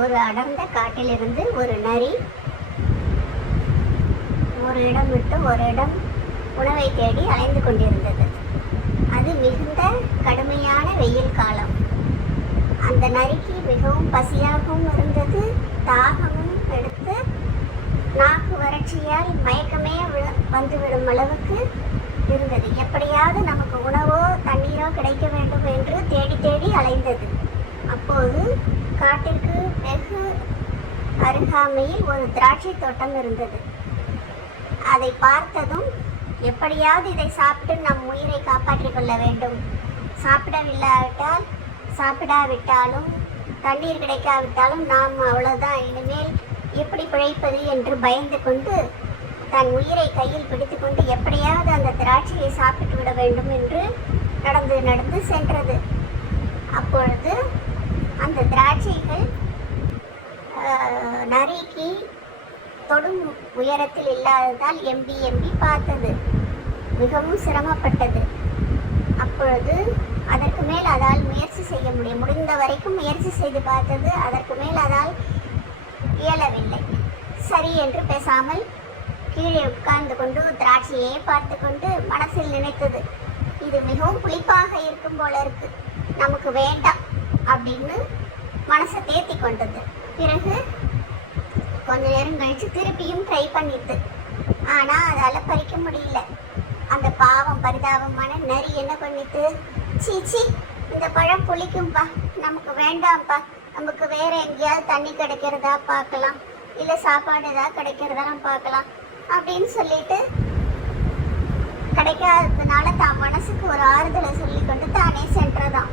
ஒரு அடர்ந்த காட்டிலிருந்து ஒரு நரி ஒரு இடம் விட்டு ஒரு இடம் உணவை தேடி அலைந்து கொண்டிருந்தது. அது மிகுந்த கடுமையான வெயில் காலம். அந்த நரிக்கு மிகவும் பசியாகவும் இருந்தது, தாகமும் எடுத்து நாக்கு வறட்சியால் மயக்கமே வந்துவிடும் அளவுக்கு இருந்தது. எப்படியாவது நமக்கு உணவோ தண்ணீரோ கிடைக்க வேண்டும் என்று தேடி தேடி அலைந்தது. அப்போது காட்டிற்கு வெகு அருகாமையில் ஒரு திராட்சை தோட்டம் இருந்தது. அதை பார்த்ததும் எப்படியாவது இதை சாப்பிட்டு நம் உயிரை காப்பாற்றிக் கொள்ள வேண்டும், சாப்பிடாவிட்டாலும் தண்ணீர் கிடைக்காவிட்டாலும் நாம் அவ்வளவுதான், இனிமேல் எப்படி பிழைப்பது என்று பயந்து கொண்டு தன் உயிரை கையில் பிடித்து கொண்டு எப்படியாவது அந்த திராட்சையை சாப்பிட்டு விட வேண்டும் என்று நடந்து நடந்து சென்றது. அப்பொழுது அந்த திராட்சைகள் நரிக்கு தொடும் உயரத்தில் இல்லாததால் எம்பி பார்த்தது. மிகவும் சிரமப்பட்டது. அப்பொழுது அதற்கு மேல் அதால் முயற்சி செய்ய முடிந்த வரைக்கும் முயற்சி செய்து பார்த்தது. அதற்கு மேல் அதால் இயலவில்லை. சரி என்று பேசாமல் கீழே உட்கார்ந்து கொண்டு திராட்சையை பார்த்து கொண்டு மனசில் நினைத்தது, இது மிகவும் புளிப்பாக இருக்கும் போல இருக்கு, நமக்கு வேண்டாம் அப்படின்னு மனசை தேத்தி கொண்டது. பிறகு கொஞ்ச நேரம் கழிச்சு திருப்பியும் ட்ரை பண்ணிட்டு, ஆனா அதால பறிக்க முடியல. அந்த பாவம் பரிதாபமான நரி என்ன பண்ணிட்டு, சீச்சி இந்த பழம் புளிக்கும்பா, நமக்கு வேண்டாம்ப்பா, நமக்கு வேற எங்கேயாவது தண்ணி கிடைக்கிறதா பார்க்கலாம், இல்லை சாப்பாடு ஏதாவது கிடைக்கிறதா பார்க்கலாம் அப்படின்னு சொல்லிட்டு கிடைக்காததுனால தான் மனசுக்கு ஒரு ஆறுதலை சொல்லி கொண்டு தானே சென்றதான்.